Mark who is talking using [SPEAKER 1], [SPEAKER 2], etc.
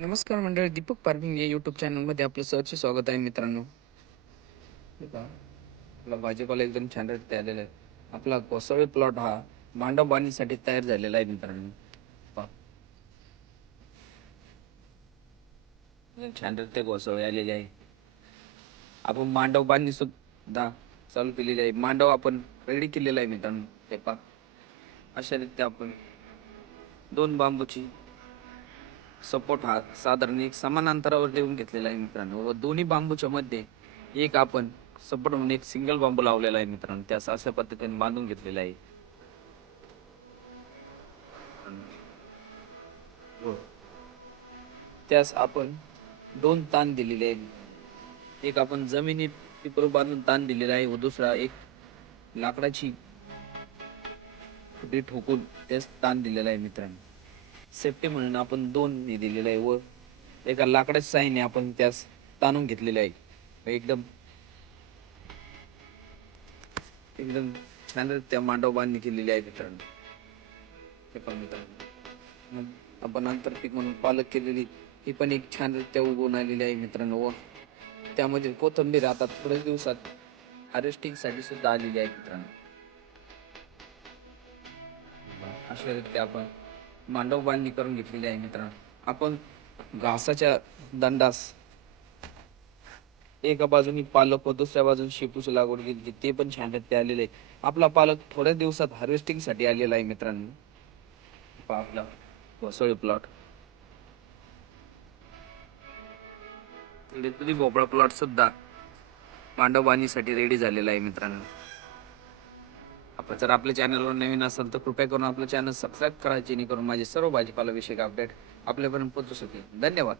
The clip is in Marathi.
[SPEAKER 1] नमस्कार मंडळी दीपक फार्मिंग या यूट्यूब चॅनलमध्ये आपलं सहर्ष स्वागत आहे मित्रांनो. आपला भाजीपाला एकदम छान रीती आलेला आहे. आपला कोसळी प्लॉट हा मांडव बांधणीसाठी तयार झालेला आहे मित्रांनो. छान रीते कोसळी आलेली आहे. आपण मांडव बांधणी सुद्धा चालू केलेली आहे. मांडव आपण रेडी केलेला आहे मित्रांनो. ते पा अशा रीत्या आपण दोन बांबूची सपोर्ट हा साधारण एक समान अंतरावर देऊन घेतलेला आहे मित्रांनो. व दोन्ही बांबूच्या मध्ये एक आपण सपोर्ट म्हणून एक सिंगल बांबू लावलेला आहे मित्रांनो. त्यास अशा पद्धतीने बांधून घेतलेला आहे. त्यास आपण दोन ताण दिलेले आहेत. एक आपण जमिनीत टिपर बांधून ताण दिलेला आहे व दुसरा एक लाकडाची ठोकून त्यास ताण दिलेला आहे मित्रांनो. सेफ्टी म्हणून आपण दोन हे दिलेलं आहे व एका लाकडाच्या साह्याने आपण त्यास ताणून घेतलेले आहे. एकदम एकदम छान त्या मांडव बांधणी केलेली आहे मित्रांनो. हे पण मित्रांनो. आपण आंतरपीक म्हणून पालक केलेली ही पण एक छान रित्या उगवून आलेली आहे मित्रांनो व त्यामध्ये कोथंबीर आता थोड्याच दिवसात हार्वेस्टिंगसाठी सुद्धा आलेली आहे मित्रांनो. अशा रीत्या आपण मांडव बांधणी करून घेतलेली आहे मित्रांनो. आपण घासाच्या दंडास एका बाजूनी पालक व दुसऱ्या बाजूने शेपूची लागवड केली ते पण छान ते आलेले आहे आपला पालक थोड्या दिवसात हार्वेस्टिंगसाठी आलेला आहे मित्रांनो. आपला घोसळी प्लॉट भोपळा प्लॉट सुद्धा मांडव बांधणीसाठी रेडी झालेला आहे मित्रांनो. जर आपल्या चॅनलवर नवीन असाल तर कृपया करून आपलं चॅनल सबस्क्राईब करा जेणेकरून माझे सर्व भाजीपाला विषयक अपडेट आपल्यापर्यंत पोहोचू शकेल. धन्यवाद.